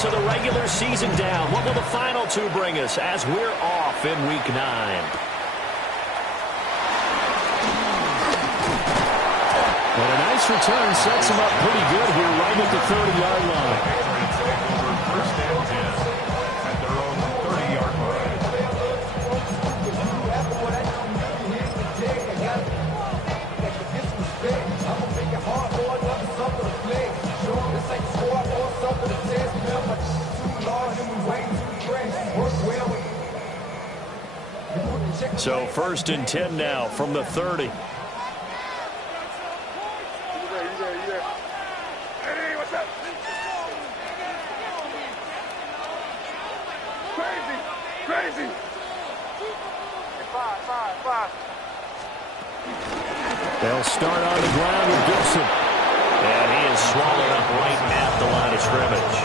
minutes of the regular season down. What will the final two bring us as we're off in Week 9? And a nice return sets him up pretty good here right at the 30-yard line. First and 10 at their own 30-yard line. So first and 10 now from the 30. They'll start on the ground with Gibson. And he is swallowed up right at the line of scrimmage.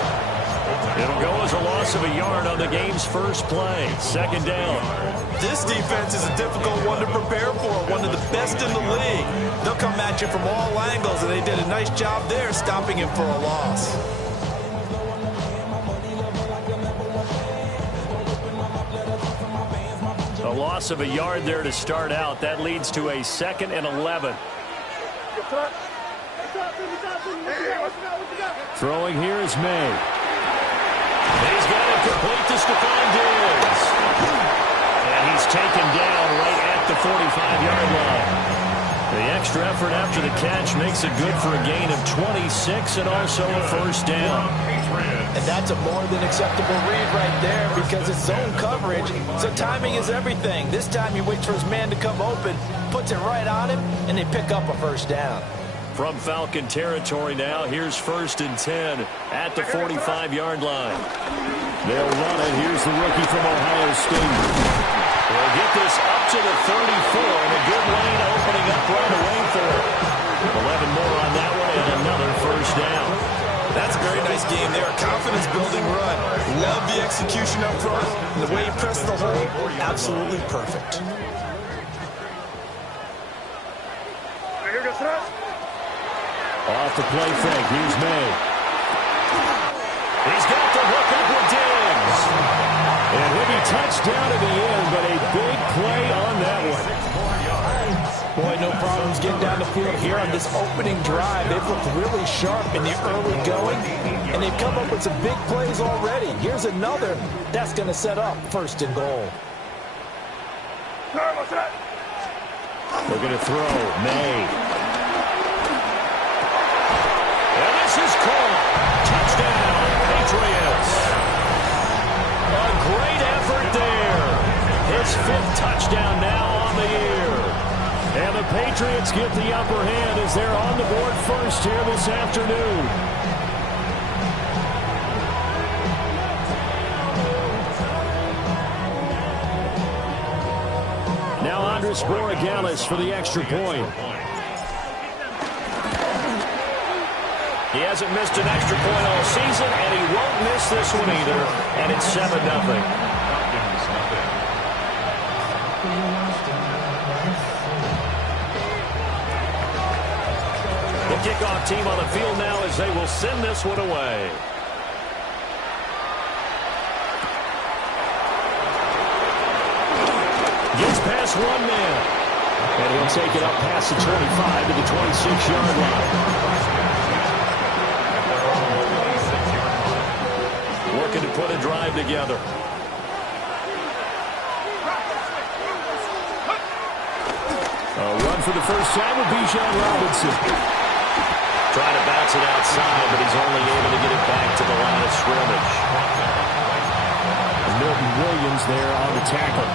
It'll go as a loss of a yard on the game's first play. Second down. This defense is a difficult one to prepare for, one of the best in the league. They'll come at you from all angles, and they did a nice job there stopping him for a loss. A loss of a yard there to start out. That leads to a 2nd and 11. Throwing here is May. He's got it complete to Stephon Diggs. And he's taken down right at the 45-yard line. The extra effort after the catch makes it good for a gain of 26 and also a first down. And that's a more than acceptable read right there because it's zone coverage, so timing is everything. This time he waits for his man to come open, puts it right on him, and they pick up a first down. From Falcon territory now, here's first and 10 at the 45-yard line. They'll run it. Here's the rookie from Ohio State. They'll get this up to the 34, and a good lane opening up right away for it. 11 more on that one, and another first down. That's a very nice game there. Confidence-building run. Love the execution up front. And the way he pressed the hole, absolutely perfect. Off the play fake. Here's May. He's got the hook up with Diggs. And he'll be touchdown in the end, but a big play on that one. Boy, no problems getting down the field here on this opening drive. They've looked really sharp in the early going, and they've come up with some big plays already. Here's another that's going to set up first and goal. Looking to throw. May. And this is caught. Touchdown, Patriots. A great effort there. His 5th touchdown now on the year. And the Patriots get the upper hand as they're on the board first here this afternoon. Now Andres Borregales for the extra point. He hasn't missed an extra point all season, and he won't miss this one either. And it's 7-0. The kickoff team on the field now as they will send this one away. Gets past one man. And he'll take it up past the 25 to the 26-yard line. Working to put a drive together. A run for the first time with Bijan Robinson. Trying to bounce it outside, but he's only able to get it back to the line of scrimmage. Milton Williams there on the tackle.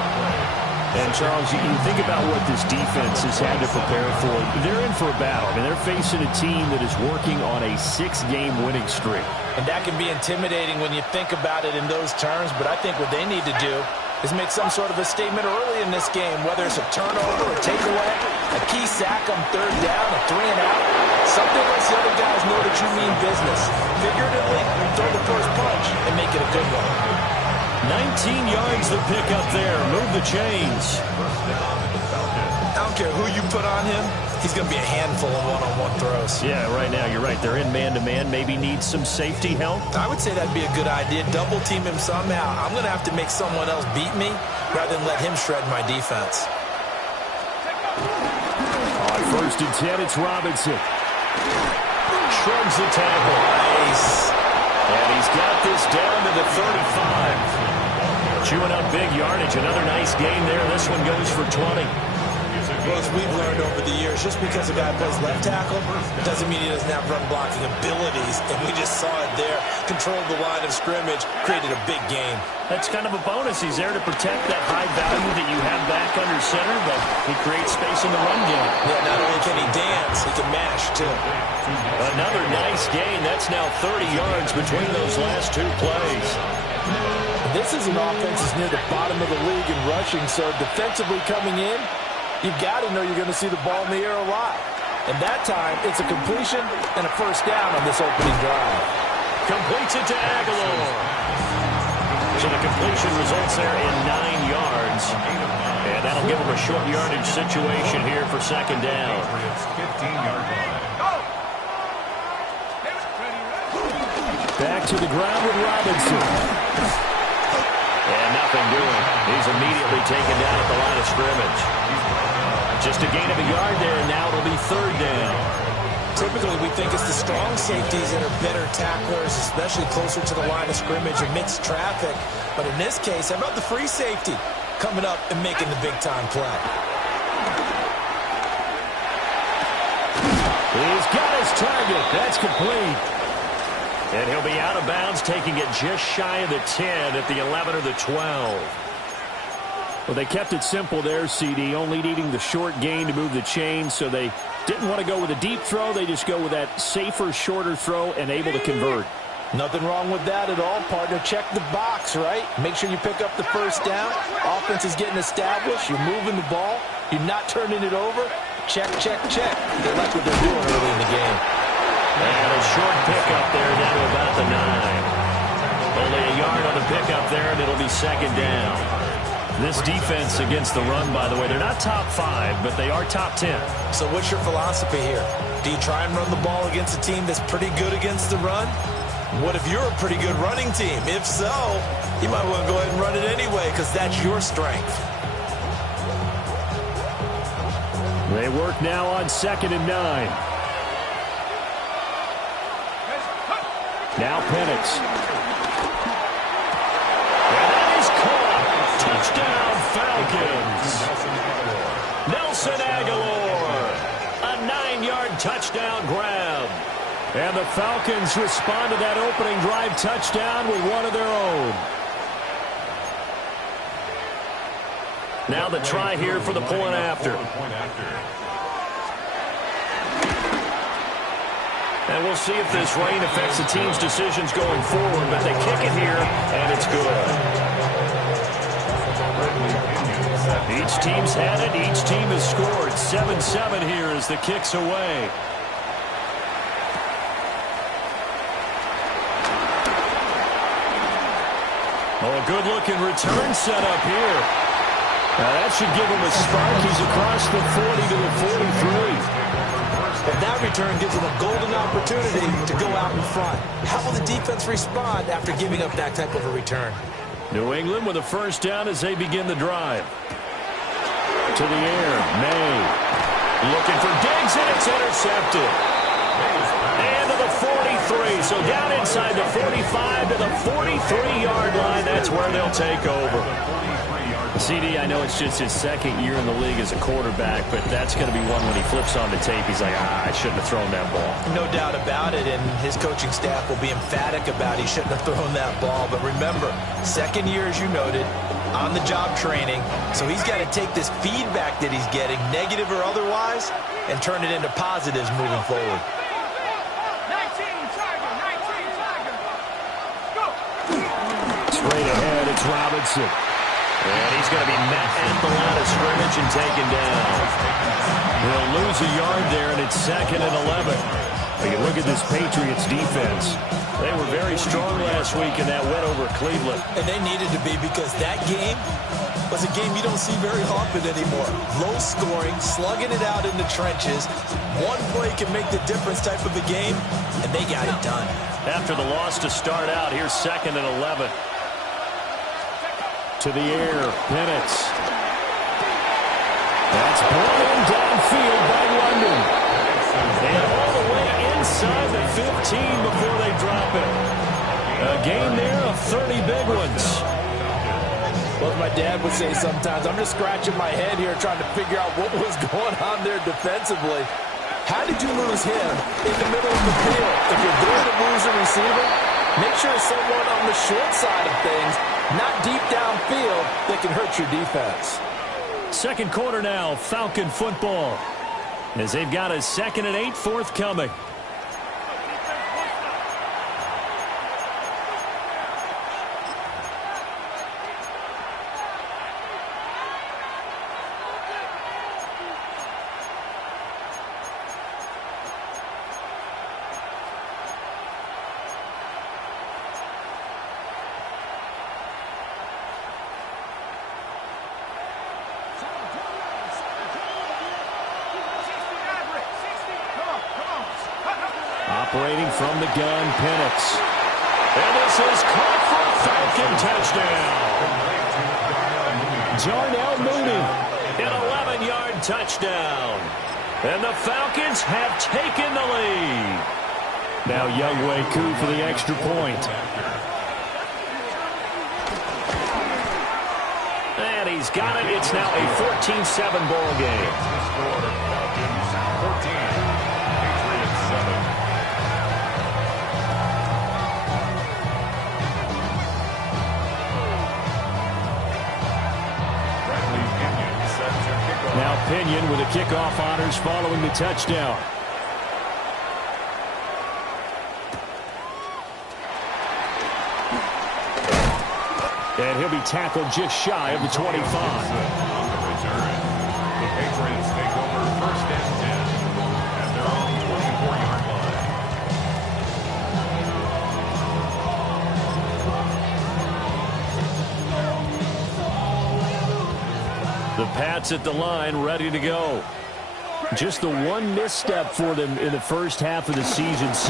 And, Charles, you think about what this defense has had to prepare for. They're in for a battle. I mean, they're facing a team that is working on a 6-game winning streak. And that can be intimidating when you think about it in those terms, but I think what they need to do is make some sort of a statement early in this game, whether it's a turnover, a takeaway, a key sack on 3rd down, a 3-and-out. Something lets the other guys know that you mean business. Figuratively, throw the first punch and make it a good one. 19 yards to pick up there. Move the chains. I don't care who you put on him. he's going to be a handful of one-on-one throws. Yeah, right now, you're right. They're in man-to-man. Maybe needs some safety help. I would say that'd be a good idea. Double team him somehow. I'm going to have to make someone else beat me rather than let him shred my defense. On 1st and 10, it's Robinson. Shrugs the tackle. Nice. And he's got this down to the 35. Chewing up big yardage. Another nice game there. This one goes for 20. Well, as we've learned over the years, just because a guy plays left tackle doesn't mean he doesn't have run blocking abilities. And we just saw it there. Controlled the line of scrimmage, created a big game. That's kind of a bonus. He's there to protect that high value that you have back under center, but he creates space in the run game. Yeah, not only can he dance, he can mash, too. Another nice gain. That's now 30 yards between those last two plays. This is an offense that's near the bottom of the league in rushing, so defensively coming in, you've got to know you're going to see the ball in the air a lot. And that time, it's a completion and a first down on this opening drive. Completes it to Aguilar. So the completion results there in 9 yards. And that'll give him a short yardage situation here for second down. 15-yard line. Back to the ground with Robinson. And nothing doing. He's immediately taken down at the line of scrimmage. Just a gain of a yard there, and now it'll be third down. Typically, we think it's the strong safeties that are better tacklers, especially closer to the line of scrimmage amidst traffic. But in this case, how about the free safety coming up and making the big-time play? He's got his target. That's complete. And he'll be out of bounds, taking it just shy of the 10 at the 11 or the 12. Well, they kept it simple there, CD, only needing the short gain to move the chains, so they didn't want to go with a deep throw. They just go with that safer, shorter throw and able to convert. Nothing wrong with that at all, partner. Check the box, right? Make sure you pick up the first down. Offense is getting established. You're moving the ball. You're not turning it over. Check, check, check. They like what they're doing early in the game. And a short pickup there down to about the 9. Only a yard on the pickup there, and it'll be second down. This defense against the run, by the way, they're not top 5, but they are top 10. So what's your philosophy here? Do you try and run the ball against a team that's pretty good against the run? What if you're a pretty good running team? If so, you might want to go ahead and run it anyway because that's your strength. They work now on 2nd and 9. Now Penix. And that is caught. Touchdown, Falcons. Nelson Aguilar. A 9-yard touchdown grab. And the Falcons respond to that opening drive touchdown with one of their own. Now the try here for the point after. And we'll see if this rain affects the team's decisions going forward, but they kick it here, and it's good. Each team's had it. Each team has scored. 7-7 here as the kick's away. Oh, a good-looking return set up here. Now that should give him a spark. He's across the 40 to the 43. And that return gives them a golden opportunity to go out in front. How will the defense respond after giving up that type of a return? New England with a first down as they begin the drive. To the air, May. Looking for Diggs, and it's intercepted. And to the 43. So down inside the 45 to the 43-yard line. That's where they'll take over. CD, I know it's just his second year in the league as a quarterback, but that's going to be one when he flips on the tape. He's like, I shouldn't have thrown that ball. No doubt about it, and his coaching staff will be emphatic about he shouldn't have thrown that ball. But remember, second year, as you noted, on-the-job training, so he's got to take this feedback that he's getting, negative or otherwise, and turn it into positives moving forward. Straight ahead, it's Robinson. And he's going to be met at the line of scrimmage and taken down. He'll lose a yard there, and it's 2nd and 11. You look at this Patriots defense. They were very strong last week in that win over Cleveland. And they needed to be, because that game was a game you don't see very often anymore. Low scoring, slugging it out in the trenches. One play can make the difference type of a game, and they got it done. After the loss to start out, here's 2nd and 11. To the air, Penix. That's brought in downfield by London. And all the way inside the 15 before they drop it. A gain there of 30 big ones. Well, as my dad would say sometimes, I'm just scratching my head here trying to figure out what was going on there defensively. How did you lose him in the middle of the field? If you're there to lose a receiver, make sure it's someone on the short side of things, not deep downfield, that can hurt your defense. Second quarter now, Falcon football, as they've got a 2nd and 8 forthcoming. Operating from the gun, Penix. And this is caught for a Falcon touchdown. Darnell Mooney, an 11-yard touchdown. And the Falcons have taken the lead. Now Younghoe Koo for the extra point. And he's got it. It's now a 14-7 ball game. Falcons 14, Patriots 7. Now Pinion with the kickoff honors following the touchdown. And he'll be tackled just shy of the 25. On the return, the Patriots take over 1st and 10 at their own 24-yard line. The Pats at the line, ready to go. Just the one misstep for them in the first half of the season. 7-1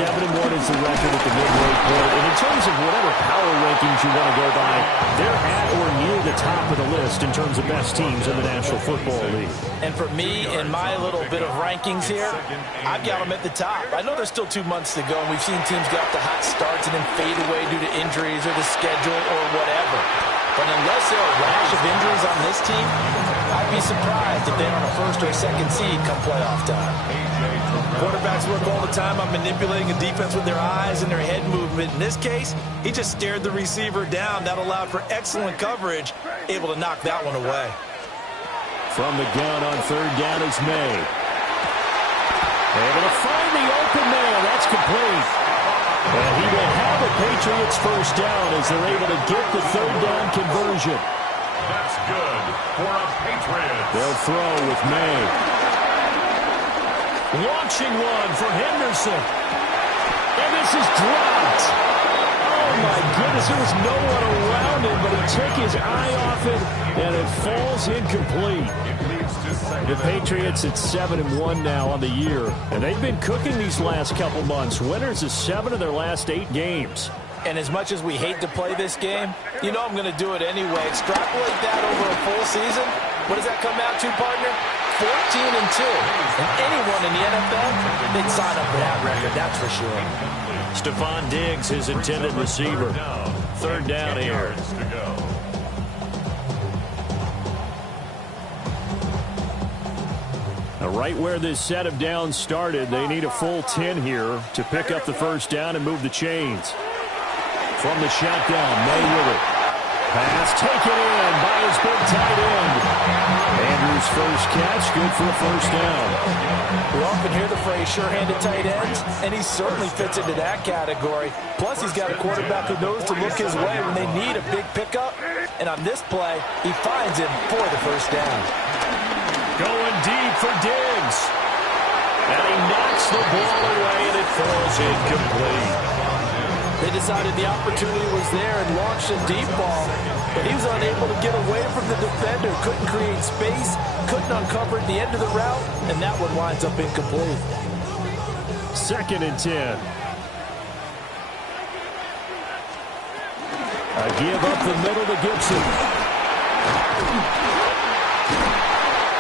is the record at the midway point. And in terms of whatever power rankings you want to go by, they're at or near the top of the list in terms of best teams in the National Football League. And for me, in my little bit of rankings here, I've got them at the top. I know there's still 2 months to go, and we've seen teams get off to hot starts and then fade away due to injuries or the schedule or whatever. But unless there are a rash of injuries on this team, I'd be surprised if they're on a 1st or 2nd seed come playoff time. Quarterbacks work all the time on manipulating a defense with their eyes and their head movement. In this case, he just stared the receiver down. That allowed for excellent coverage, able to knock that one away. From the gun on 3rd down is May. Able to find the open man. That's complete. And he will have a Patriots 1st down as they're able to get the 3rd down conversion. That's good for a Patriots. They'll throw with May. Launching one for Henderson. And this is dropped. Oh, my goodness. There was no one around him, but he took his eye off it, and it falls incomplete. The Patriots at 7-1 now on the year, and they've been cooking these last couple months. Winners of 7 of their last 8 games. And as much as we hate to play this game, you know I'm going to do it anyway. Extrapolate that over a full season. What does that come out to, partner? 14-2. And anyone in the NFL, they'd sign up for that record, that's for sure. Stephon Diggs, his intended receiver. 3rd down here. Now, right where this set of downs started, they need a full 10 here to pick up the 1st down and move the chains. From the shotgun, May with it. Pass taken in by his big tight end. Andrews' first catch, good for a 1st down. We often hear the phrase sure-handed tight ends, and he certainly fits into that category. Plus, he's got a quarterback who knows to look his way when they need a big pickup. And on this play, he finds him for the 1st down. Going deep for Diggs. And he knocks the ball away, and it falls incomplete. They decided the opportunity was there and launched a deep ball, but he was unable to get away from the defender, couldn't create space, couldn't uncover at the end of the route, and that one winds up incomplete. 2nd and 10. A give up the middle to Gibson.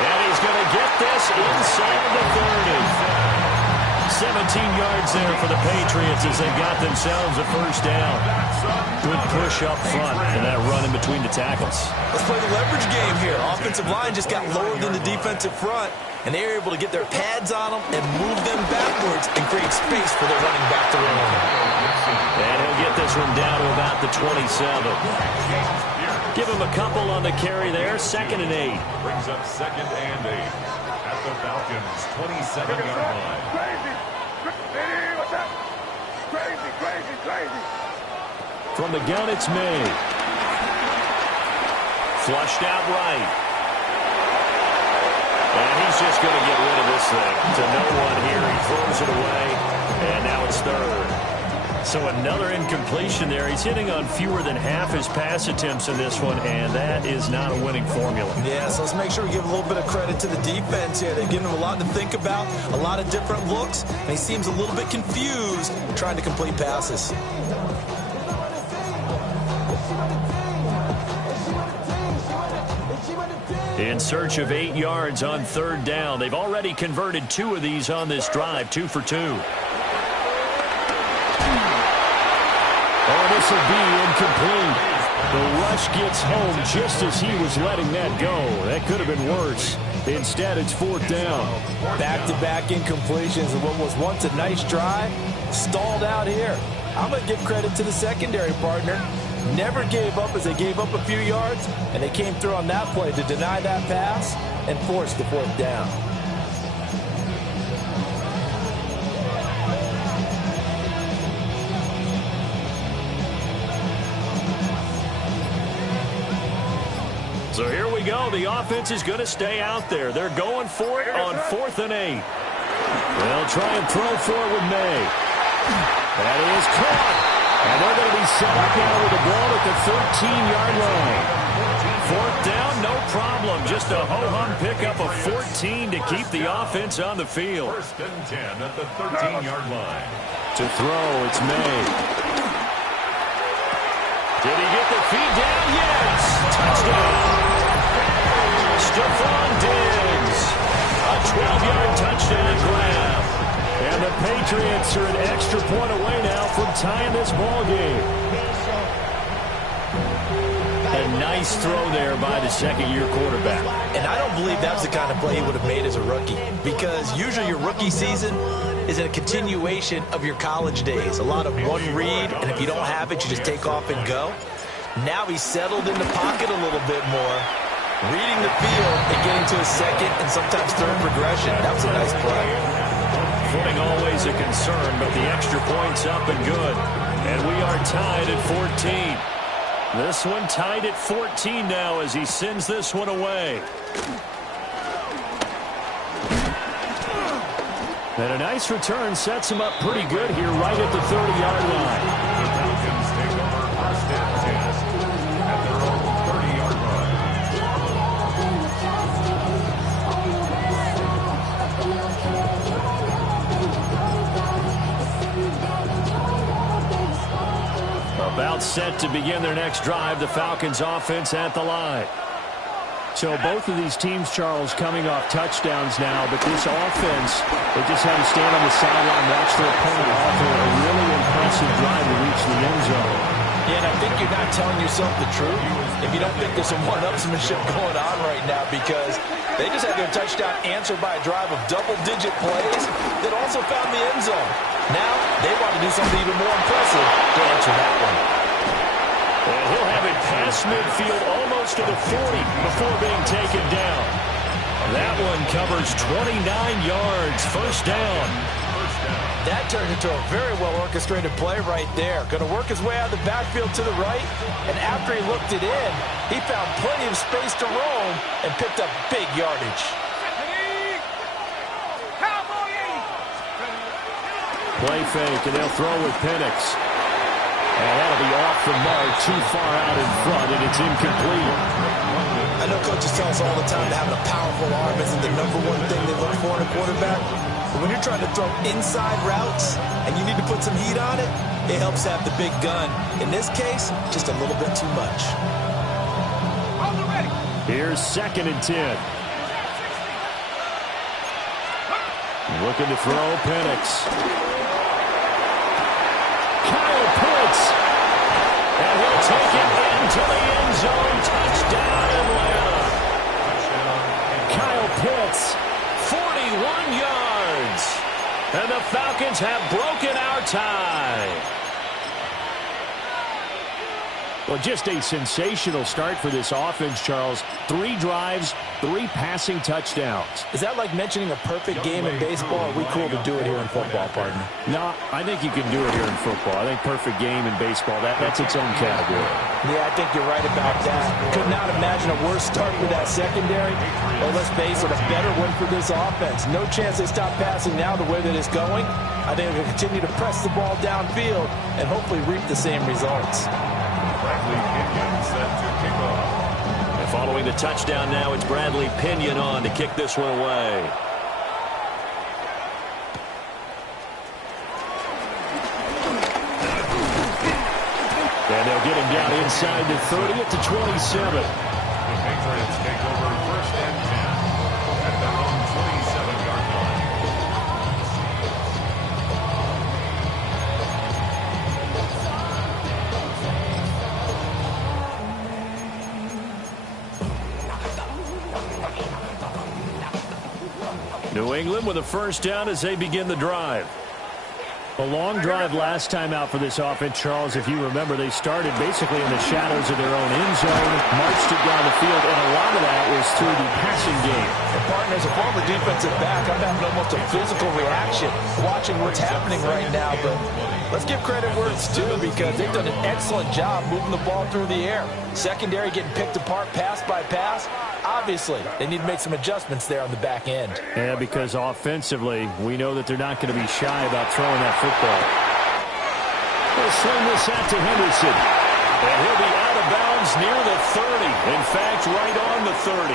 And he's going to get this inside the 30. 17 yards there for the Patriots as they got themselves a first down. Good push up front and that run in between the tackles. Let's play the leverage game here. Offensive line just got lower than the defensive front, and they were able to get their pads on them and move them backwards and create space for their running back to run on. And he'll get this one down to about the 27. Give him a couple on the carry there. 2nd and 8. Brings up 2nd and 8 at the Falcons' 27-yard line. From the gun, it's May. Flushed out right. And he's just going to get rid of this thing. To no one here. He throws it away. And now it's 3rd. So another incompletion there. He's hitting on fewer than half his pass attempts in this one, and that is not a winning formula. Yeah, so let's make sure we give a little bit of credit to the defense here. They've given him a lot to think about, a lot of different looks, and he seems a little bit confused trying to complete passes. In search of 8 yards on 3rd down. They've already converted 2 of these on this drive, 2 for 2. Oh, this will be incomplete. The rush gets home just as he was letting that go. That could have been worse. Instead, it's 4th down. Back-to-back incompletions of what was once a nice drive, stalled out here. I'm going to give credit to the secondary partner. Never gave up as they gave up a few yards, and they came through on that play to deny that pass and force the 4th down. So here we go. The offense is going to stay out there. They're going for it on 4th and 8. They'll try and throw for it with May. That is caught. And they're going to be set up now with the ball at the 13-yard line. 4th down, no problem. Just a ho-hum pickup of 14 to keep the offense on the field. 1st and 10 at the 13-yard line. To throw, it's May. Did he get the feed down? Yes! Touchdown! Stephon Diggs. A 12-yard touchdown grab. And the Patriots are an extra point away now from tying this ball game. A nice throw there by the 2nd-year quarterback. And I don't believe that's the kind of play he would have made as a rookie, because usually your rookie season is a continuation of your college days. A lot of one read, and if you don't have it, you just take off and go. Now he's settled in the pocket a little bit more, reading the field and getting to a 2nd and sometimes 3rd progression. That was a nice play. Footing always a concern, but the extra point's up and good. And we are tied at 14. This one tied at 14 now as he sends this one away. And a nice return sets him up pretty good here right at the 30-yard line. The Falcons take over 1st and 10 at their own 30-yard line. About set to begin their next drive, the Falcons offense at the line. So both of these teams, Charles, coming off touchdowns now, but this offense, they just had to stand on the sideline, watch their opponent offer a really impressive drive to reach the end zone. Yeah, and I think you're not telling yourself the truth if you don't think there's some one-upsmanship going on right now, because they just had their touchdown answered by a drive of double-digit plays that also found the end zone. Now they want to do something even more impressive to answer that one. And he'll have it past midfield almost to the 40 before being taken down. That one covers 29 yards, 1st down. That turned into a very well-orchestrated play right there. Going to work his way out of the backfield to the right, and after he looked it in, he found plenty of space to roam and picked up big yardage. Play fake, and they'll throw with Penix. And that'll be off the mark, too far out in front, and it's incomplete. I know coaches tell us all the time that having a powerful arm isn't the number one thing they look for in a quarterback. But when you're trying to throw inside routes and you need to put some heat on it, it helps have the big gun. In this case, just a little bit too much. Here's 2nd and 10. Looking to throw Penix. Kyle Pitts. And he'll take it into the end zone. Touchdown, Atlanta. Kyle Pitts, 41 yards. And the Falcons have broken our tie. Well, just a sensational start for this offense, Charles. 3 drives, 3 passing touchdowns. Is that like mentioning a perfect game in baseball? Or are we cool to do it here in football, partner? No, I think you can do it here in football. I think perfect game in baseball, that's its own category. Yeah, I think you're right about that. Could not imagine a worse start for that secondary. Well, let's face it, a better one for this offense. No chance they stop passing now the way that it's going. I think they'll continue to press the ball downfield and hopefully reap the same results. Bradley Pinion set to kick off. And following the touchdown now, it's Bradley Pinion on to kick this one away. And they'll get him down inside the 30 at the 27. The Patriots take over 1st and 10 at their own 27-yard line. New England with a 1st down as they begin the drive. A long drive last time out for this offense, Charles. If you remember, they started basically in the shadows of their own end zone, marched it down the field, and a lot of that was through the passing game. And partner, as a former defensive back, I'm having almost a physical reaction watching what's happening right now. But let's give credit where it's due because they've done an excellent job moving the ball through the air. Secondary getting picked apart pass by pass. Obviously, they need to make some adjustments there on the back end. Yeah, because offensively, we know that they're not going to be shy about throwing that football. They'll swing this out to Henderson. And he'll be out of bounds near the 30. In fact, right on the 30.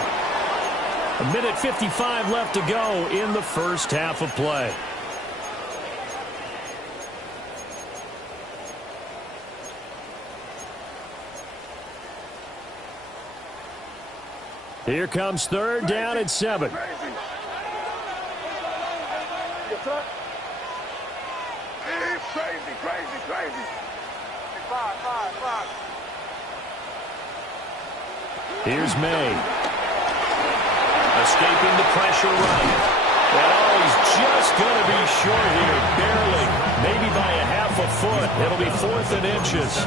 A minute 55 left to go in the first half of play. Here comes 3rd down and 7. Here's May. Escaping the pressure right. And he's just going to be short here, barely. Maybe by a half a foot. It'll be 4th and inches.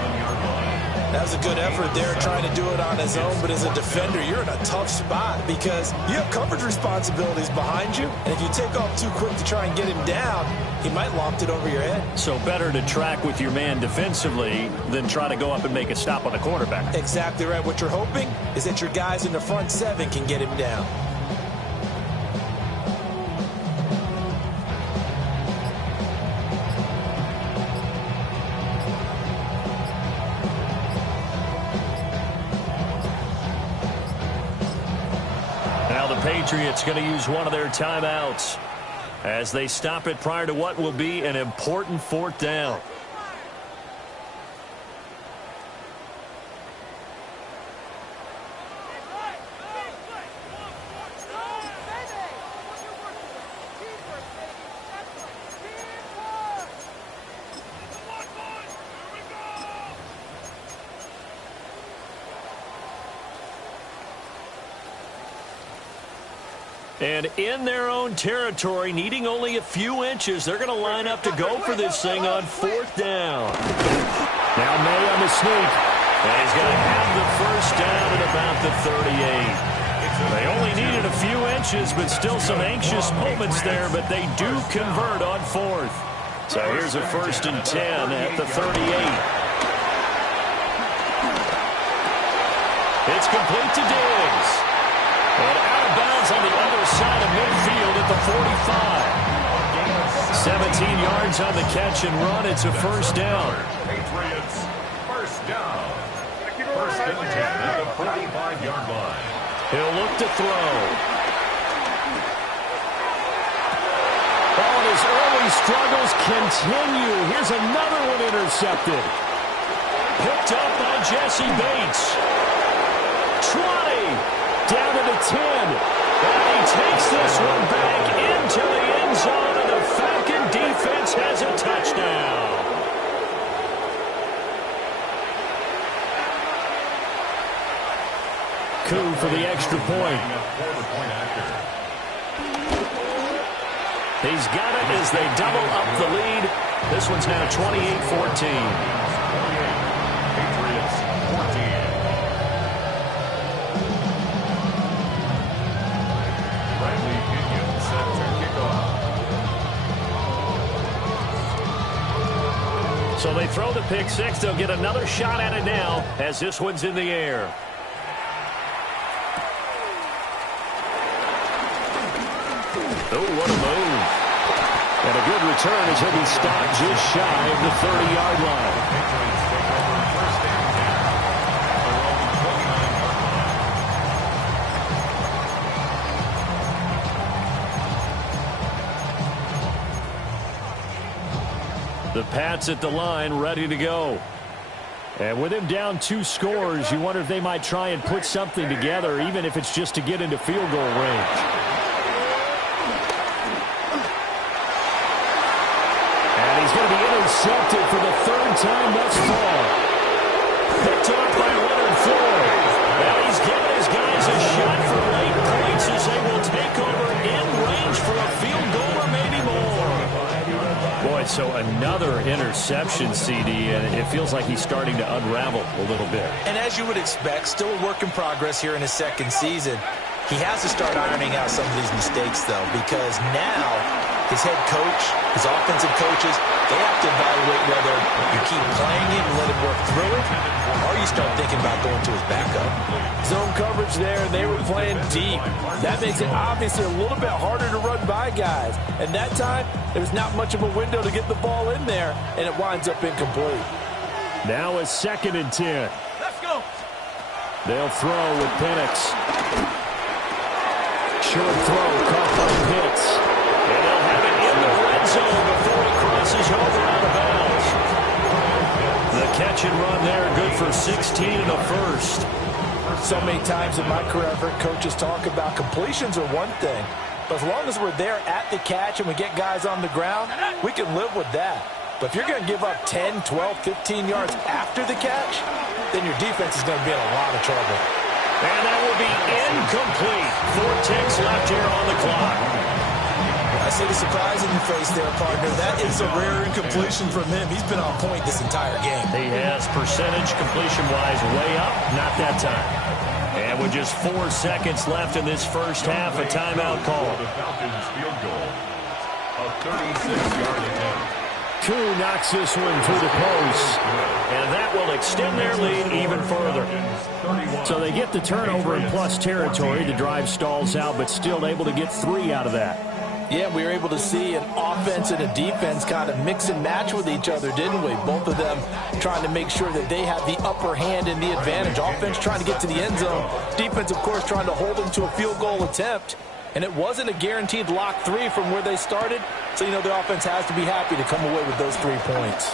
That was a good effort there trying to do it on his own, but as a defender, you're in a tough spot because you have coverage responsibilities behind you, and if you take off too quick to try and get him down, he might loft it over your head. So better to track with your man defensively than try to go up and make a stop on the quarterback. Exactly right. What you're hoping is that your guys in the front 7 can get him down. Patriots going to use one of their timeouts as they stop it prior to what will be an important 4th down. And in their own territory, needing only a few inches, they're going to line up to go for this thing on 4th down. Now May on the sneak. And he's going to have the 1st down at about the 38. They only needed a few inches, but still some anxious moments there, but they do convert on 4th. So here's a 1st and 10 at the 38. It's complete to Diggs. And out of bounds on the other side of midfield at the 45. 17 yards on the catch and run. It's a first down. Patriots, first down. First and 10 at the 45-yard line. He'll look to throw. Oh, and his early struggles continue. Here's another one intercepted. Picked up by Jesse Bates. 20. Down to the 10. And he takes this one back into the end zone, and the Falcon defense has a touchdown. Koo for the extra point. He's got it as they double up the lead. This one's now 28-14. Patriots, 14. Bradley Pinion set to kick off. So they throw the pick six. They'll get another shot at it now as this one's in the air. Oh, what a move. And a good return as he'll be stopped just shy of the 30-yard line. Patriots take over first and 10 The Pats at the line, ready to go. And with him down 2 scores, you wonder if they might try and put something together, even if it's just to get into field goal range. He's going to be intercepted for the 3rd time thus far. Picked up by Leonard Floyd. Well, he's given his guys a shot for late points as they will take over in range for a field goal or maybe more. Boy, so another interception, CD, and it feels like he's starting to unravel a little bit. And as you would expect, still a work in progress here in his 2nd season. He has to start ironing out some of these mistakes, though, because now his head coach, his offensive coaches, they have to evaluate whether you keep playing it and let him work through it, or you start thinking about going to his backup. Zone coverage there, and they were playing deep. That makes it obviously a little bit harder to run by guys. And that time, there's not much of a window to get the ball in there, and it winds up incomplete. Now a 2nd and 10. Let's go. They'll throw with Penix. Short throw, caught by Pitts. And they'll have it in the red zone before he crosses over out of bounds. The catch and run there, good for 16 and a first. So many times in my career, I've heard coaches talk about completions are one thing. But as long as we're there at the catch and we get guys on the ground, we can live with that. But if you're going to give up 10, 12, 15 yards after the catch, then your defense is going to be in a lot of trouble. And that will be incomplete. 4 ticks left here on the clock. I see the surprise in your face there, partner. That is a rare incompletion from him. He's been on point this entire game. He has percentage completion-wise way up, not that time. And with just 4 seconds left in this first half, a timeout call. The Falcons field goal. A 36-yard attempt. Koo knocks this one through the post, and that will extend their lead even further. So they get the turnover in plus territory. The drive stalls out, but still able to get 3 out of that. Yeah, we were able to see an offense and a defense kind of mix and match with each other, didn't we? Both of them trying to make sure that they have the upper hand and the advantage. Offense trying to get to the end zone. Defense, of course, trying to hold them to a field goal attempt. And it wasn't a guaranteed lock 3 from where they started. So, you know, the offense has to be happy to come away with those 3 points.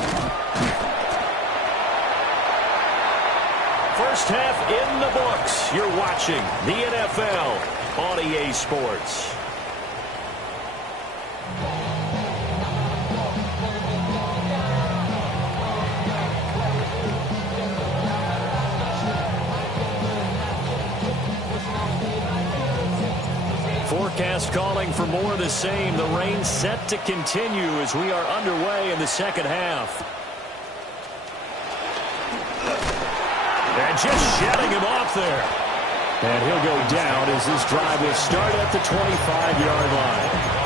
First half in the books. You're watching the NFL on EA Sports. Forecast calling for more of the same. The rain set to continue as we are underway in the second half. And just shedding him off there. And he'll go down as this drive will start at the 25-yard line.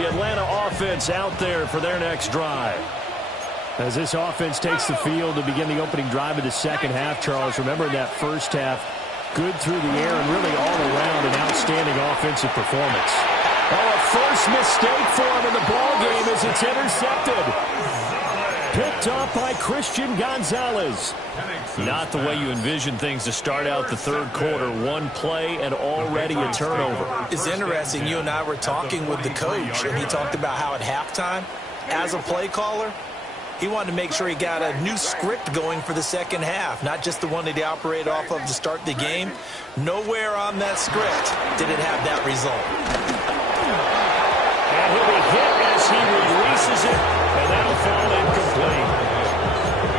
The Atlanta offense out there for their next drive. As this offense takes the field to begin the opening drive of the second half, Charles, remember in that first half, good through the air and really all around an outstanding offensive performance. Oh, a first mistake for him in the ballgame as it's intercepted. Picked up by Christian Gonzalez. Not the way you envision things to start out the third quarter. One play and already a turnover. It's interesting. You and I were talking with the coach, and he talked about how at halftime, as a play caller, he wanted to make sure he got a new script going for the second half, not just the one that he operated off of to start the game. Nowhere on that script did it have that result. And he'll be hit as he releases it, and that'll fall incomplete.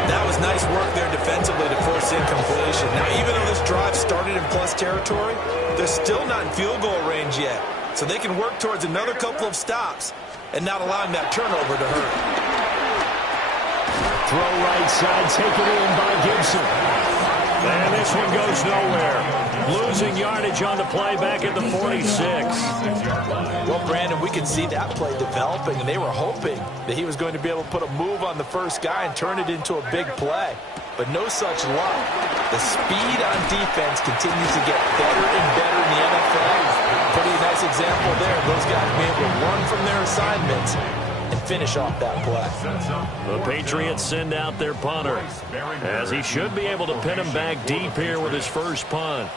That was nice work there defensively to force incompletion. Now, even though this drive started in plus territory, they're still not in field goal range yet. So they can work towards another couple of stops and not allowing that turnover to hurt. Throw right side, taken in by Gibson. And this one goes nowhere. Losing yardage on the play back at the 46. Well, Brandon, we could see that play developing, and they were hoping that he was going to be able to put a move on the first guy and turn it into a big play. But no such luck. The speed on defense continues to get better and better in the NFL. Pretty nice example there. Those guys being able to run from their assignments and finish off that play. The Patriots send out their punter, as he should be able to pin him back deep here with his first punt.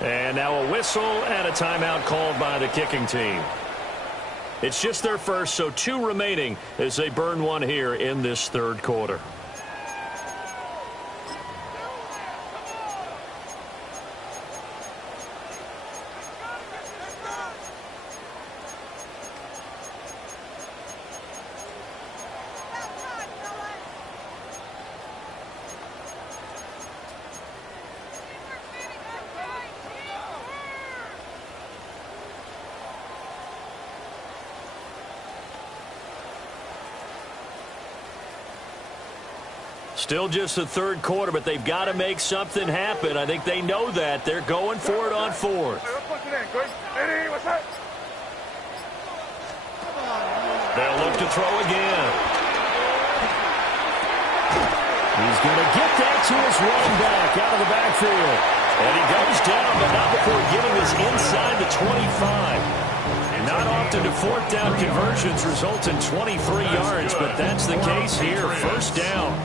And now a whistle and a timeout called by the kicking team. It's just their first, so 2 remaining as they burn one here in this third quarter. Still just the third quarter, but they've got to make something happen. I think they know that. They're going for it on fourth. They'll look to throw again. He's going to get that to his running back out of the backfield. And he goes down, but not before getting this inside the 25. Not often do fourth down conversions result in 23 yards, but that's the case here. First down.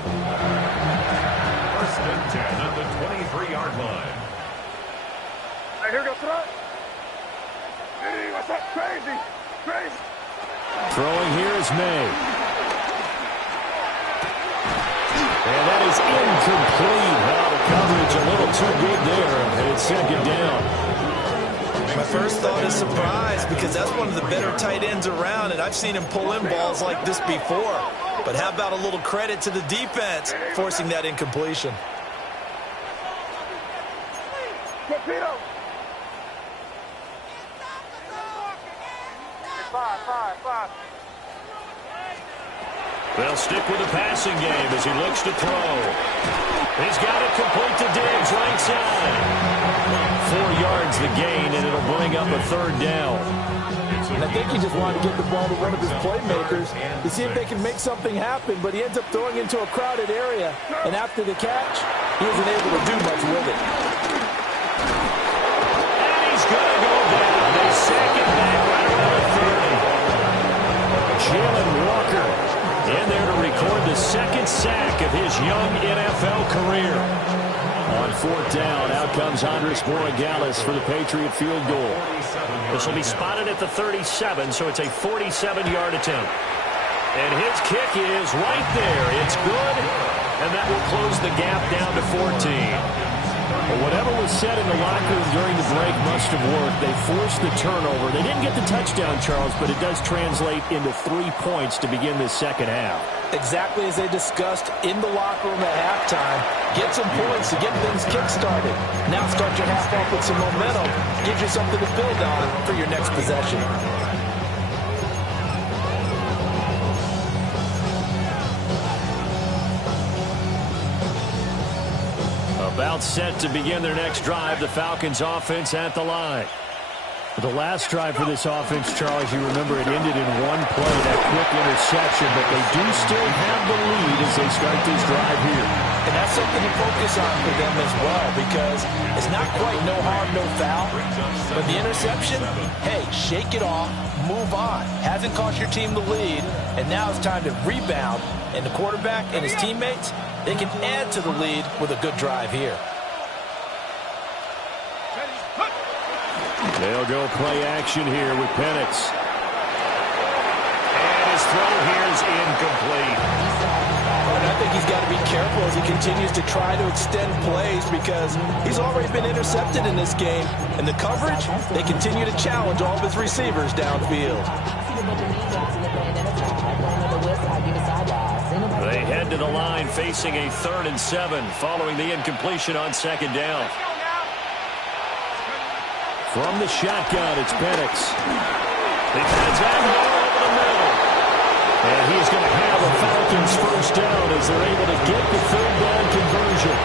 First and 10 at the 23-yard line. Hey, here goes throw. Hey, what's up? Crazy. Crazy. Throwing here is May. And that is incomplete. Well, the coverage a little too good there, and it's second down. My first thought is surprise, because that's one of the better tight ends around, and I've seen him pull in balls like this before. But how about a little credit to the defense forcing that incompletion? They'll stick with the passing game as he looks to throw. He's got it complete to Diggs, right side. 4 yards the gain, and it'll bring up a third down. And I think he just wanted to get the ball to one of his playmakers to see if they can make something happen, but he ends up throwing into a crowded area, and after the catch, he isn't able to do much with it. And he's going to go down. They sack it back right around the 30. Jalen Walker in there to record the second sack of his young NFL career. On fourth down, out comes Andres Borregales for the Patriot field goal. This will be spotted at the 37, so it's a 47-yard attempt. And his kick is right there. It's good, and that will close the gap down to 14. Well, whatever was said in the locker room during the break must have worked. They forced the turnover. They didn't get the touchdown, Charles, but it does translate into 3 points to begin this second half. Exactly as they discussed in the locker room at halftime. Get some points to get things kick-started. Now start your half off with some momentum. Gives you something to build on for your next possession. About set to begin their next drive, the Falcons offense at the line. The last drive for this offense, Charles, you remember it ended in one play, that quick interception, but they do still have the lead as they start this drive here. And that's something to focus on for them as well, because it's not quite no harm, no foul. But the interception, hey, shake it off, move on. Hasn't cost your team the lead, and now it's time to rebound. And the quarterback and his teammates, they can add to the lead with a good drive here. They'll go play action here with Penix. And his throw here is incomplete. And I think he's got to be careful as he continues to try to extend plays because he's already been intercepted in this game. And the coverage, they continue to challenge all of his receivers downfield. They head to the line facing a 3rd and 7 following the incompletion on 2nd down. From the shotgun, it's Penix. He pads out over the middle. And he's going to have a Falcons first down as they're able to get the 3rd down conversion.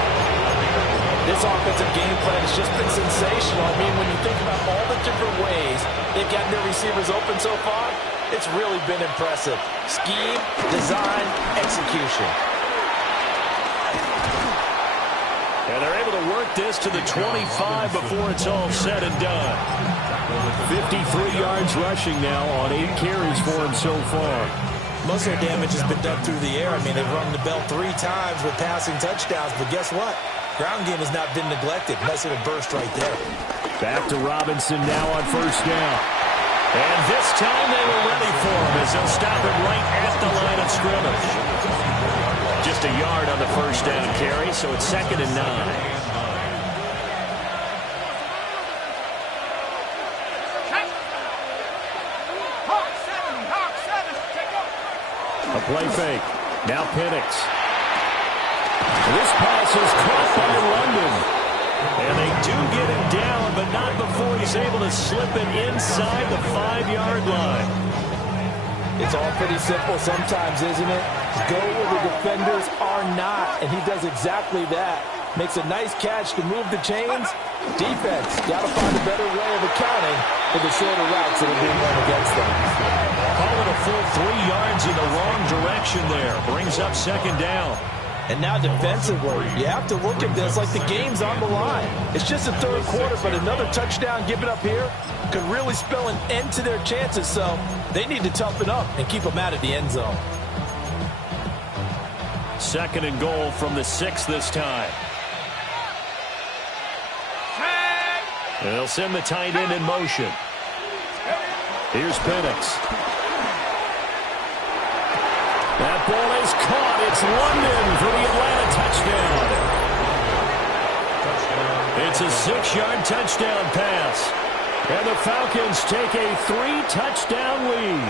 This offensive game plan has just been sensational. I mean, when you think about all the different ways they've gotten their receivers open so far, it's really been impressive. Scheme, design, execution. And they're able to work this to the 25 before it's all said and done. 53 yards rushing now on 8 carries for him so far. Most of their damage has been done through the air. I mean, they've rung the bell 3 times with passing touchdowns, but guess what? Ground game has not been neglected. Nice little burst right there. Back to Robinson now on 1st down. And this time they were ready for him as they'll stop him right at the line of scrimmage. Just a yard on the 1st down carry, so it's 2nd and 9. A play fake. Now Penix. This pass is caught by London. And they do get him down, but not before he's able to slip it inside the 5-yard line. It's all pretty simple sometimes, isn't it? Go where the defenders are not, and he does exactly that. Makes a nice catch to move the chains. Defense, got to find a better way of accounting for the shorter routes that are being run against them. Call it a full 3 yards in the wrong direction there. Brings up 2nd down. And now defensively, you have to look at this like the game's on the line. It's just the 3rd quarter, but another touchdown given up here could really spell an end to their chances, so they need to toughen up and keep them out of the end zone. 2nd and goal from the 6 this time. They'll send the tight end in motion. Here's Penix. That ball is caught. It's London for the Atlanta touchdown. It's a 6-yard touchdown pass. And the Falcons take a 3-touchdown lead.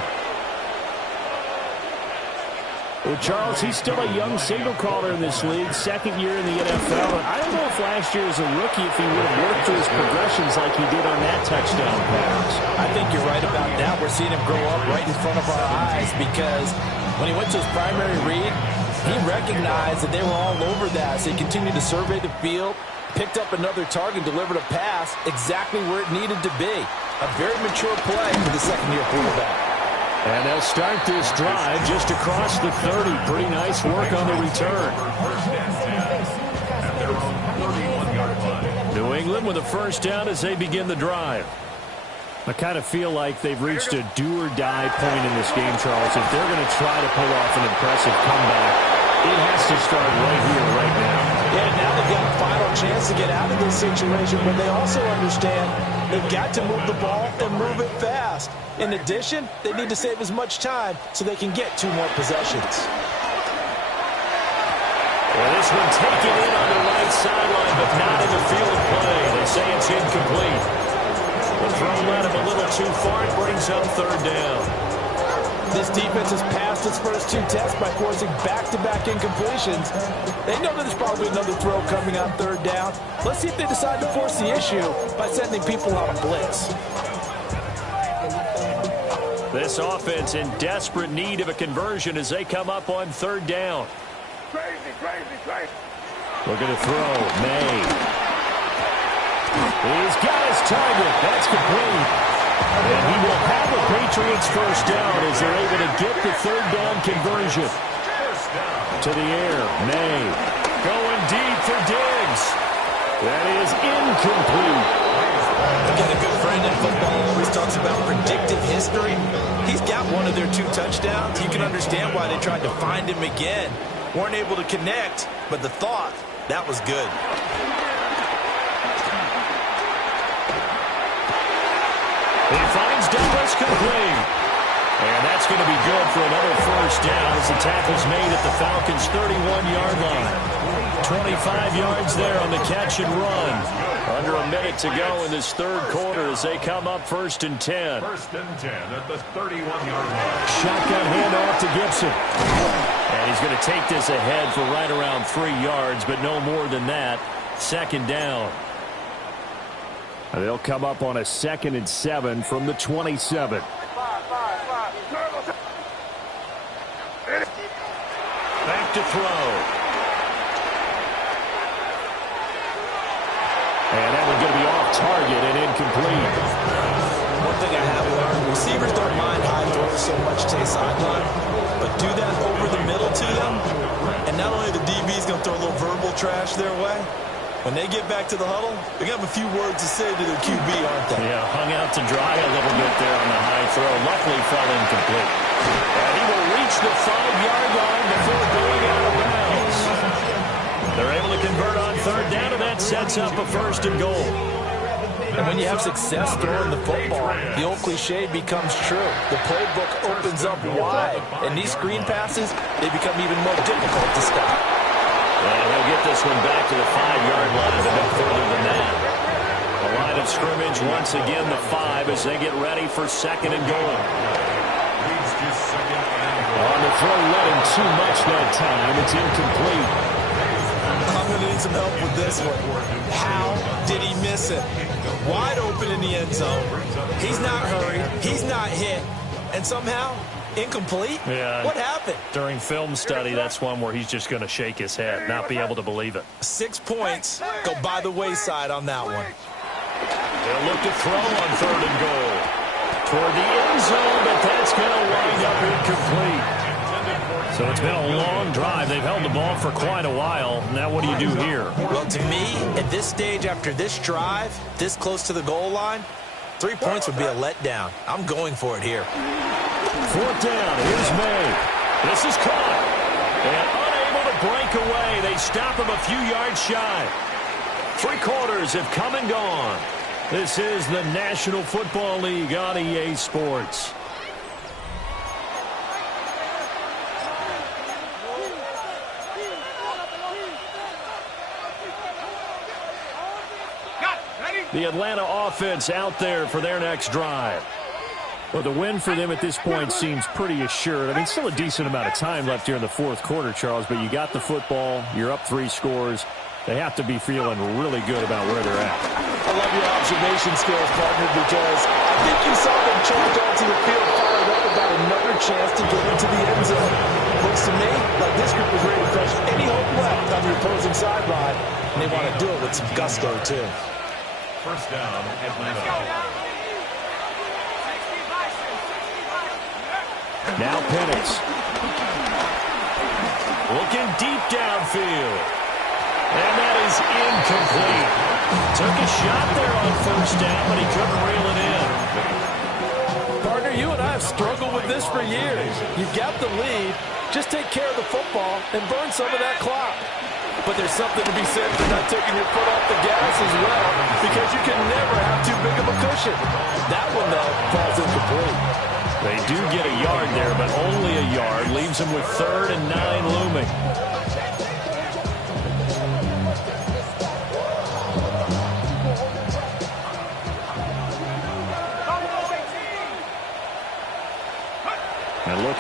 Well, Charles, he's still a young signal caller in this league, 2nd year in the NFL. I don't know if last year as a rookie, if he would have worked through his progressions like he did on that touchdown pass. I think you're right about that. We're seeing him grow up right in front of our eyes because when he went to his primary read, he recognized that they were all over that. So he continued to survey the field, picked up another target, delivered a pass exactly where it needed to be. A very mature play for the 2nd-year quarterback. And they'll start this drive just across the 30. Pretty nice work on the return. New England with a 1st down as they begin the drive. I kind of feel like they've reached a do-or-die point in this game, Charles. If they're going to try to pull off an impressive comeback, it has to start right here, right now. Yeah, now they've got a final chance to get out of this situation, but they also understand they've got to move the ball and move it fast. In addition, they need to save as much time so they can get 2 more possessions. Well, this one taken in on the right sideline, but not in the field too far. It brings up third down. This defense has passed its first two tests by forcing back-to-back incompletions. They know that there's probably another throw coming on third down. Let's see if they decide to force the issue by sending people on a blitz. This offense in desperate need of a conversion as they come up on third down. Crazy. Looking to throw. May. He's got his target. That's complete. And he will have the Patriots first down as they're able to get the third down conversion. To the air. May. Going deep for Diggs. That is incomplete. I've got a good friend in football who always talks about predictive history. He's got one of their 2 touchdowns. You can understand why they tried to find him again. Weren't able to connect, but the thought, that was good. He finds Douglas complete. And that's going to be good for another first down as the tackle's made at the Falcons' 31-yard line. 25 yards there on the catch and run. Under a minute to go in this third quarter as they come up 1st and 10. 1st and 10 at the 31-yard line. Shotgun handoff to Gibson. And he's going to take this ahead for right around 3 yards, but no more than that. 2nd down. They'll come up on a 2nd and 7 from the 27. Back to throw. And that one's going to be off target and incomplete. One thing I have learned, receivers don't mind high throws so much to a sideline, but do that over the middle to them, and not only the DB's going to throw a little verbal trash their way, when they get back to the huddle, they're going to have a few words to say to their QB, aren't they? Yeah, hung out to dry a little bit there on the high throw. Luckily fell incomplete. And he will reach the 5-yard line before going out of bounds. They're able to convert on third down, and that sets up a 1st and goal. And when you have success throwing the football, the old cliche becomes true. The playbook opens up wide, and these screen passes, they become even more difficult to stop. And he'll get this one back to the 5-yard line, but no further than that. The line of scrimmage once again the 5 as they get ready for 2nd and goal. On the throw, letting too much that time. It's incomplete. I'm going to need some help with this one. How did he miss it? Wide open in the end zone. He's not hurried. He's not hit. And somehow, incomplete? Yeah. What happened? During film study, that's one where he's just going to shake his head, not be able to believe it. 6 points go by the wayside on that one. They'll look to throw on 3rd and goal. Toward the end zone, but that's going to wind up incomplete. So it's been a long drive. They've held the ball for quite a while. Now what do you do here? Well, to me, at this stage after this drive, this close to the goal line, 3 points would be a letdown. I'm going for it here. 4th down. Here's May. This is caught. And unable to break away. They stop him a few yards shy. 3 quarters have come and gone. This is the National Football League on EA Sports. The Atlanta offense out there for their next drive. Well, the win for them at this point seems pretty assured. I mean, still a decent amount of time left here in the 4th quarter, Charles, but you got the football. You're up 3 scores. They have to be feeling really good about where they're at. I love your observation skills, partner, because I think you saw them charge onto the field fired up about another chance to get into the end zone. Looks to me like this group is ready to crush any hope left on the opposing sideline, and they want to do it with some gusto, too. 1st down, Atlanta. Now Penix. Looking deep downfield. And that is incomplete. Took a shot there on 1st down, but he couldn't reel it in. Partner, you and I have struggled with this for years. You've got the lead. Just take care of the football and burn some of that clock. But there's something to be said for not taking your foot off the gas as well, because you can never have too big of a cushion. That one, though, falls incomplete. They do get a yard there, but only a yard. Leaves them with 3rd and 9 looming.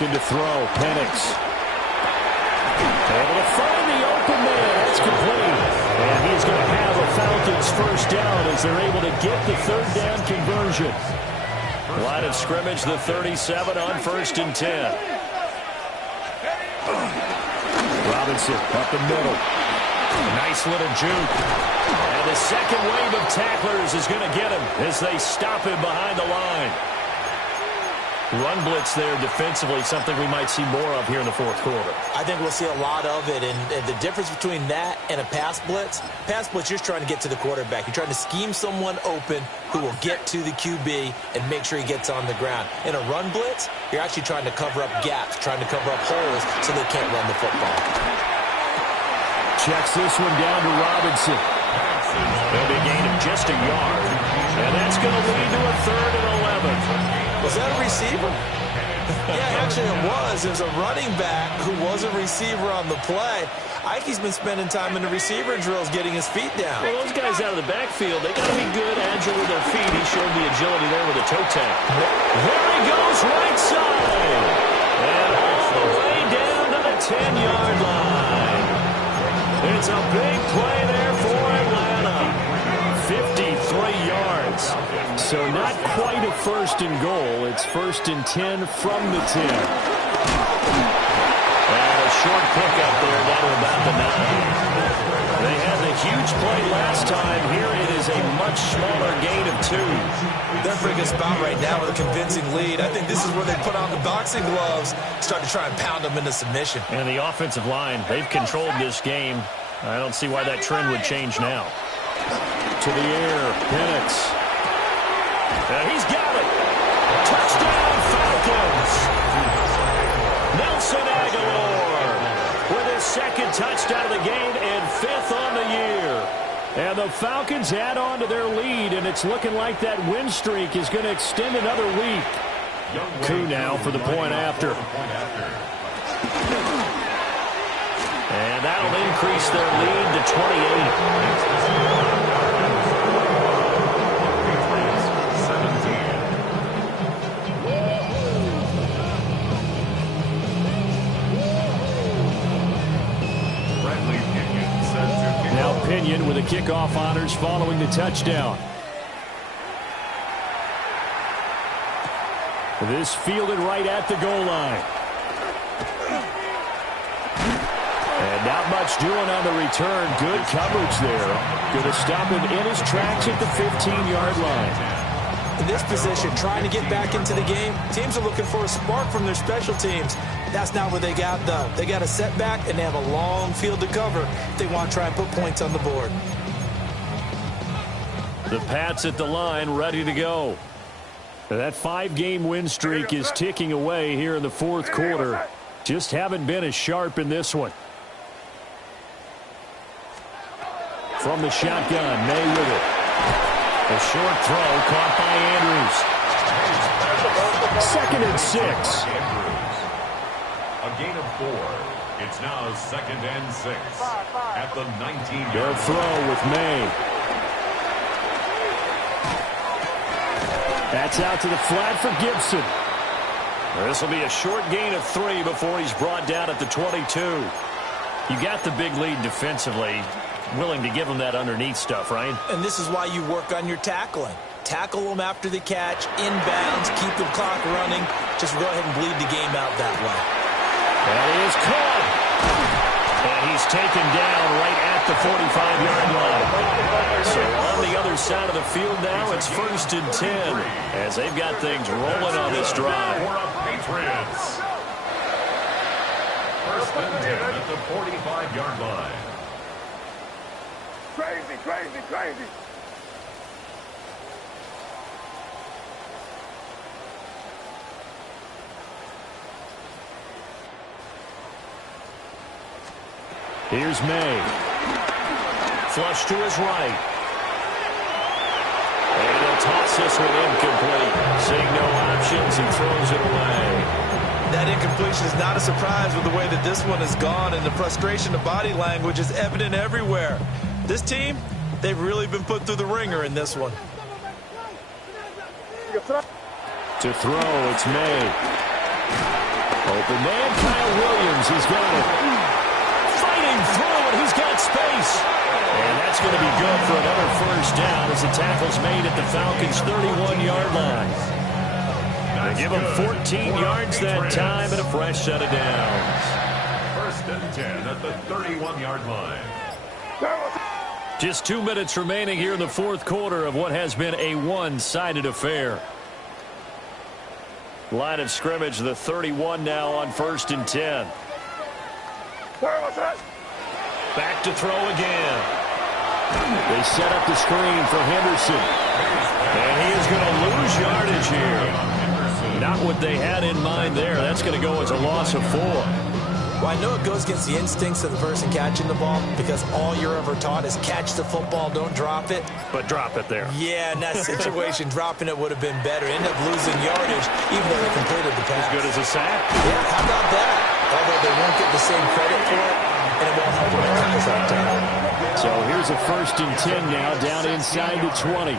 looking to throw. Penix. Able to find the open man. That's complete. And he's going to have a Falcons first down as they're able to get the third down conversion. Line of scrimmage, the 37 on 1st and 10. Robinson up the middle. Nice little juke. And the second wave of tacklers is going to get him as they stop him behind the line. Run blitz there defensively, something we might see more of here in the fourth quarter. I think we'll see a lot of it, and the difference between that and a pass blitz, you're trying to get to the quarterback. You're trying to scheme someone open who will get to the QB and make sure he gets on the ground. In a run blitz, you're actually trying to cover up gaps, trying to cover up holes so they can't run the football. Checks this one down to Robinson. There'll be a gain of just a yard, and that's going to lead to a 3rd and 11. Was that a receiver? Yeah, actually it was. It was a running back who was a receiver on the play. Ike's been spending time in the receiver drills getting his feet down. Well, those guys out of the backfield, they got to be good, agile with their feet. He showed the agility there with a toe tap. There he goes, right side. And all the way down to the 10-yard line. It's a big play there for Atlanta. 53 yards. So not quite a 1st and goal. It's 1st and 10 from the 10. And a short pickup there down to about the 9. They had the huge play last time. Here it is a much smaller gain of 2. They're in a good spot right now with a convincing lead. I think this is where they put on the boxing gloves, start to try and pound them into submission. And the offensive line, they've controlled this game. I don't see why that trend would change now. To the air, Penix. He's got it. Touchdown, Falcons. Nelson Aguilar with his 2nd touchdown of the game and 5th on the year. And the Falcons add on to their lead, and it's looking like that win streak is going to extend another week. Koo now for the point after. And that'll increase their lead to 28. Now Pinion with the kickoff honors following the touchdown. This fielded right at the goal line. And not much doing on the return. Good coverage there. Going to stop him in his tracks at the 15-yard line. In this position, trying to get back into the game, teams are looking for a spark from their special teams. That's not what they got, though. They got a setback, and they have a long field to cover if they want to try and put points on the board. The Pats at the line, ready to go. That 5-game win streak is ticking away here in the fourth quarter. Just haven't been as sharp in this one. From the shotgun, May with it. A short throw caught by Andrews. 2nd and 6. A gain of 4. It's now 2nd and 6 at the 19. They'll throw with May. That's out to the flat for Gibson. This will be a short gain of 3 before he's brought down at the 22. You got the big lead defensively. Willing to give them that underneath stuff, right? And this is why you work on your tackling. Tackle them after the catch, inbounds, keep the clock running. Just go ahead and bleed the game out that way. That is caught. And he's taken down right at the 45-yard line. So on the other side of the field now, it's 1st and 10 as they've got things rolling on this drive. Patriots. 1st and 10 at the 45-yard line. Crazy, crazy, crazy. Here's May. Flush to his right. And he'll toss this one incomplete. Seeing no options, he throws it away. That incompletion is not a surprise with the way that this one has gone, and the frustration of body language is evident everywhere. This team, they've really been put through the ringer in this one. To throw, it's May. Open man, Kyle Williams. He's got it. Fighting through, and he's got space. And that's going to be good for another first down as the tackle's made at the Falcons' 31-yard line. They give him 14 yards that time and a fresh set of downs. First and 10 at the 31-yard line. Just 2 minutes remaining here in the fourth quarter of what has been a one-sided affair. Line of scrimmage, the 31 now on first and 10. Back to throw again. They set up the screen for Henderson. And he is going to lose yardage here. Not what they had in mind there. That's going to go as a loss of 4. Well, I know it goes against the instincts of the person catching the ball because all you're ever taught is catch the football, don't drop it. But drop it there. Yeah, in that situation, dropping it would have been better. End up losing yardage, even though they completed the pass. As good as a sack? Yeah, how about that? Although they won't get the same credit for it, and it won't help them recognize that time. So here's a first and 10 now, down inside the 20.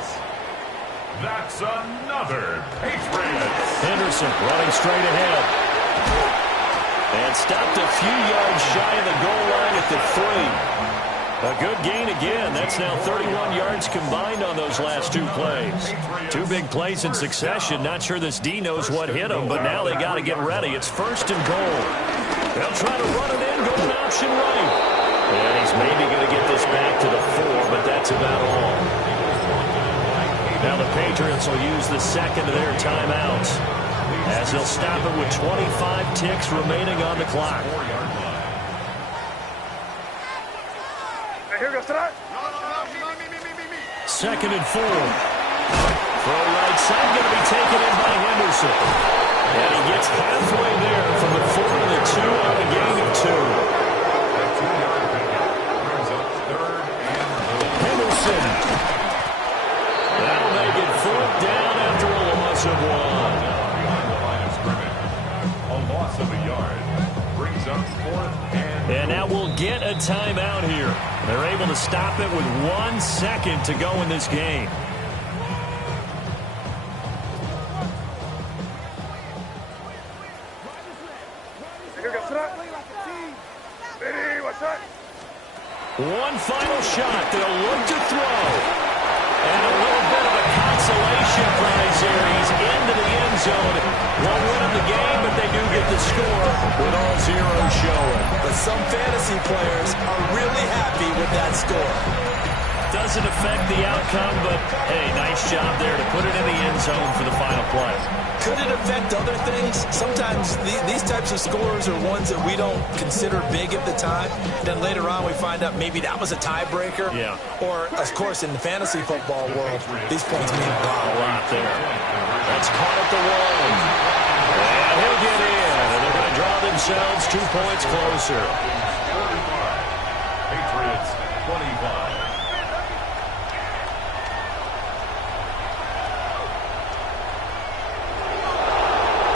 That's another Patriots. Henderson running straight ahead. And stopped a few yards shy of the goal line at the 3. A good gain again. That's now 31 yards combined on those last 2 plays. 2 big plays in succession. Not sure this D knows what hit them, but now they got to get ready. It's first and goal. They'll try to run it in, going option right. And he's maybe going to get this back to the 4, but that's about all. Now the Patriots will use the second of their timeouts, as they'll stop it with 25 ticks remaining on the clock. Second and 4. Throw right side, going to be taken in by Henderson. And he gets halfway there from the 4 to the 2 on a gain of 2. Henderson. That'll make it 4th down after a loss of 1. A loss of a yard brings up 4th and now we'll get a timeout here. They're able to stop it with 1 second to go in this game. One final shot. They'll look to throw. And a little bit of a consolation prize here. He's into the end zone. Won't win him the game, but they do get the score with all zeros showing. But some fantasy players are really happy with that score. Doesn't affect the outcome, but, hey, nice job there to put it in the end zone for the final play. Could it affect other things? Sometimes these types of scores are ones that we don't consider big at the time. Then later on we find out maybe that was a tiebreaker. Yeah. Or, of course, in the fantasy football world, these points mean a lot there. That's caught at the 1. And he'll get in. And they're going to draw themselves 2 points closer.